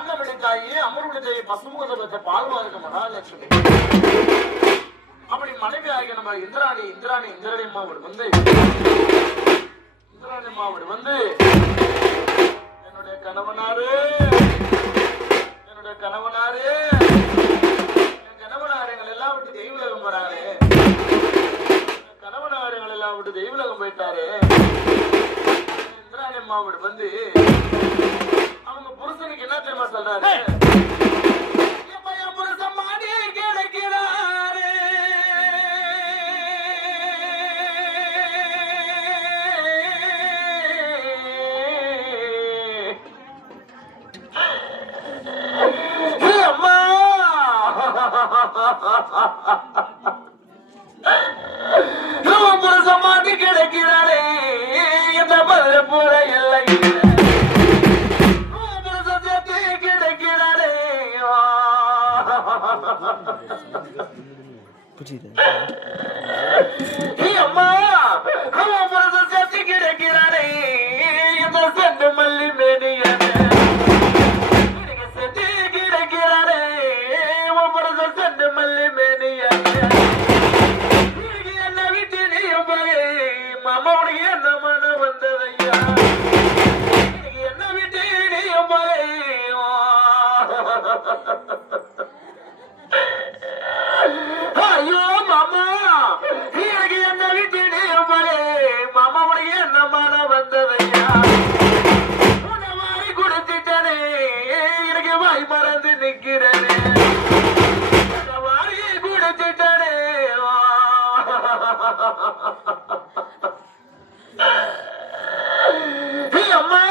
அன்னபடி தாயி அமருடைய தாயி பசுமுகத்தை பால்வா இருக்க மகாலட்சுமி. அப்படி மனைவி ஆகிய நம்ம இந்திராணி அம்மாவோடு வந்து என்னுடைய கணவனாரு என் கணவனாரங்கள் எல்லாம் விட்டு தெய்வலகம் வராரு. கணவனாரங்கள் எல்லாம் விட்டு தெய்வலகம் போயிட்டாரு. இந்திராணி அம்மாவோடு வந்து அவங்க புருஷனுக்கு என்ன தெரியுமா சொல்றாரு? புருஷன் மாடி கிடைக்கிறாரு. புருஷன் மாடி கிடைக்கிறாரே இந்த பதில போற எல்லை அம்மா சேர்த்து கிடைக்கிறானே இந்த செண்டு மல்லி மேனியானே செட்டு கிடைக்கிறானே செண்டு மல்லி மேனியானே என்ன விட்டு நீயும் போய் மாமாவுடைய என்ன மன வந்ததையா என்ன விட்டு நீயும் போய் ஐயோ மாமா எனக்கு என்ன விட்டு மாமா உனக்கு என்ன மன வந்ததையா உன்னை வாரி கொடுத்துட்டனே எனக்கு வாய் மறந்து நிக்கிறனே வாரி கொடுத்துட்டனே அம்மா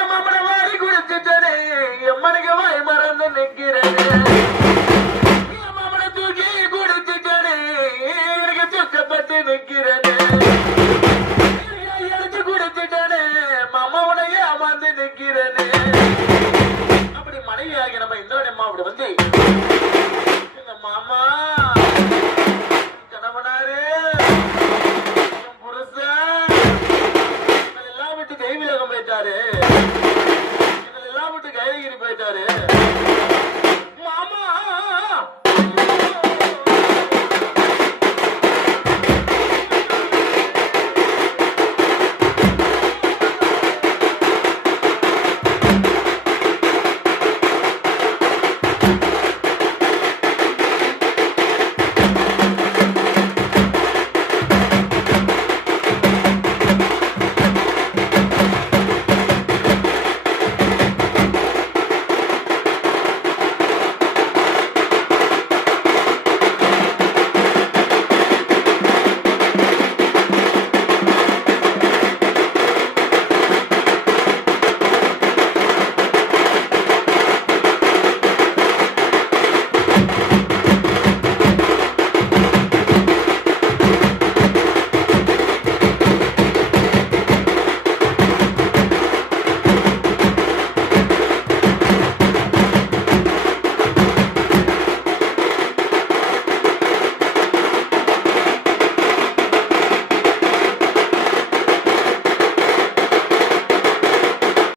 அம்மா வாரி கொடுத்துட்டனே அம்மனுக்கு வாய் மறந்து நிக்கிறனே கஷ்டப்பட்டு நிக்கிறனே எடுத்து கொடுத்துட்டனே மாமா உனையே அமர்ந்து நிக்கிறனே. அப்படி மனைவியாகி நம்ம இந்திராணி அம்மா அப்படி வந்து எங்க மாமா கணவனாரு புருஷன் எல்லாம் விட்டு தெய்வீகம் போயிட்டாரு, எல்லாம் விட்டு கைலகிரி போயிட்டாரு.